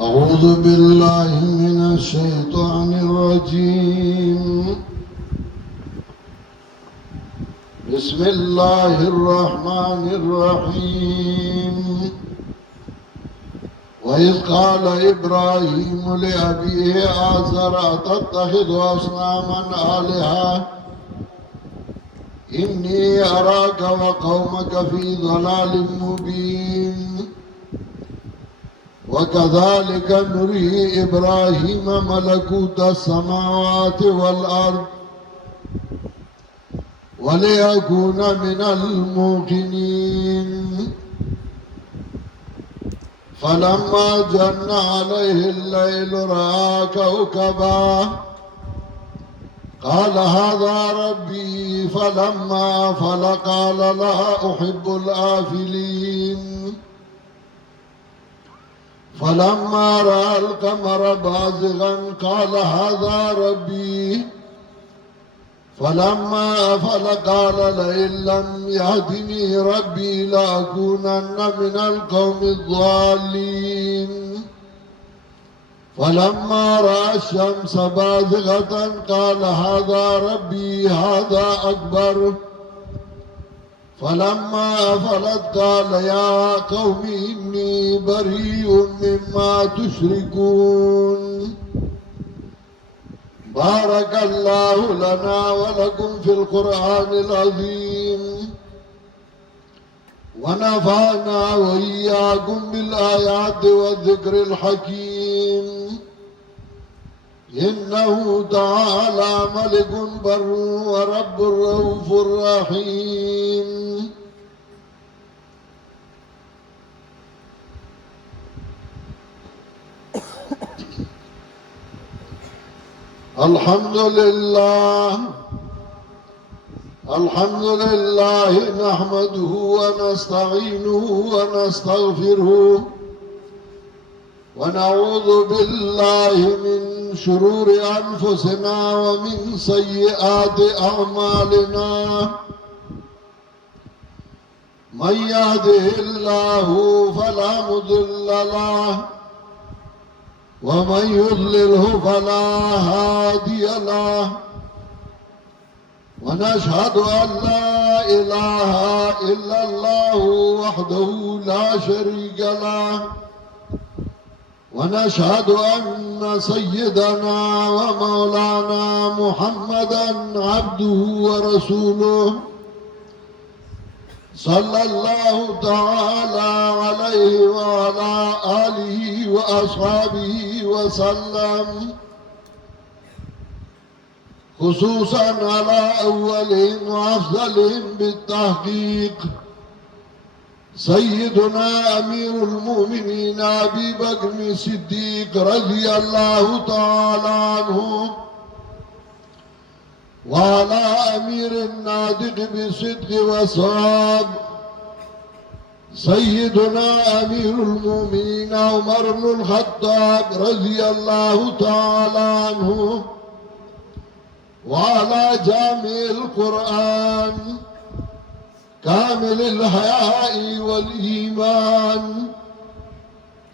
أعوذ بالله من الشيطان الرجيم. بسم الله الرحمن الرحيم. وإذ قال إبراهيم لأبيه آزر أتتخذ أصناما آلهة إني أراك وقومك في ضلال مبين. وكذلك نري إبراهيم ملكوت السماوات والأرض وليكون من الموقنين. فلما جن عليه الليل رأى كوكبا قال هذا ربي فلما أفل قال لا أحب الآفلين. فلما رأى القمر بازغا قال هذا ربي فلما أفل قال لئن لم يهدني ربي لأكونن من القوم الضالين. فلما رأى الشمس بازغة قال هذا ربي هذا أكبر. فلما أفلت قال يا قوم إني بريء مما تشركون. بارك الله لنا ولكم في القرآن العظيم ونفعنا وإياكم بالآيات والذكر الحكيم. إنه تعالى ملك بر ورب رؤوف رحيم. الحمد لله نحمده ونستعينه ونستغفره ونعوذ بالله من شرور أنفسنا ومن سيئات أعمالنا. من يهده الله فلا مضل له ومن يضلله فلا هادي له. ونشهد أن لا إله إلا الله وحده لا شريك له. ونشهد أن سيدنا ومولانا محمدا عبده ورسوله صلى الله تعالى عليه وعلى آله وأصحابه وسلم، خصوصا على أولهم وأفضلهم بالتحقيق سيدنا أمير المؤمنين أبي بكر الصديق رضي الله تعالى عنه، وعلى أمير الناطق بالصدق والصواب سيدنا أمير المؤمنين عمر بن الخطاب رضي الله تعالى عنه، وعلى جامع القرآن كامل الحياء والإيمان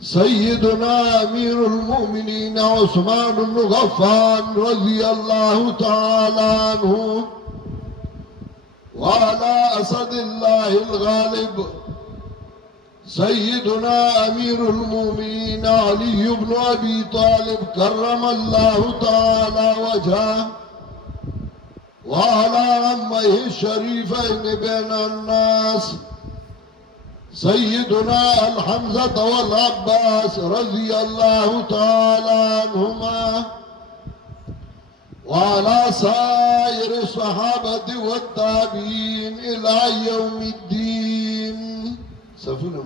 سيدنا أمير المؤمنين عثمان بن غفان رضي الله تعالى عنه، وعلى أسد الله الغالب سيدنا أمير المؤمنين علي بن أبي طالب كرم الله تعالى وجهه، وعلى عميه الشريفين بين الناس سيدنا الحمزة والعباس رضي الله تعالى عنهما، وعلى سائر الصحابة والتابعين إلى يوم الدين. سفينة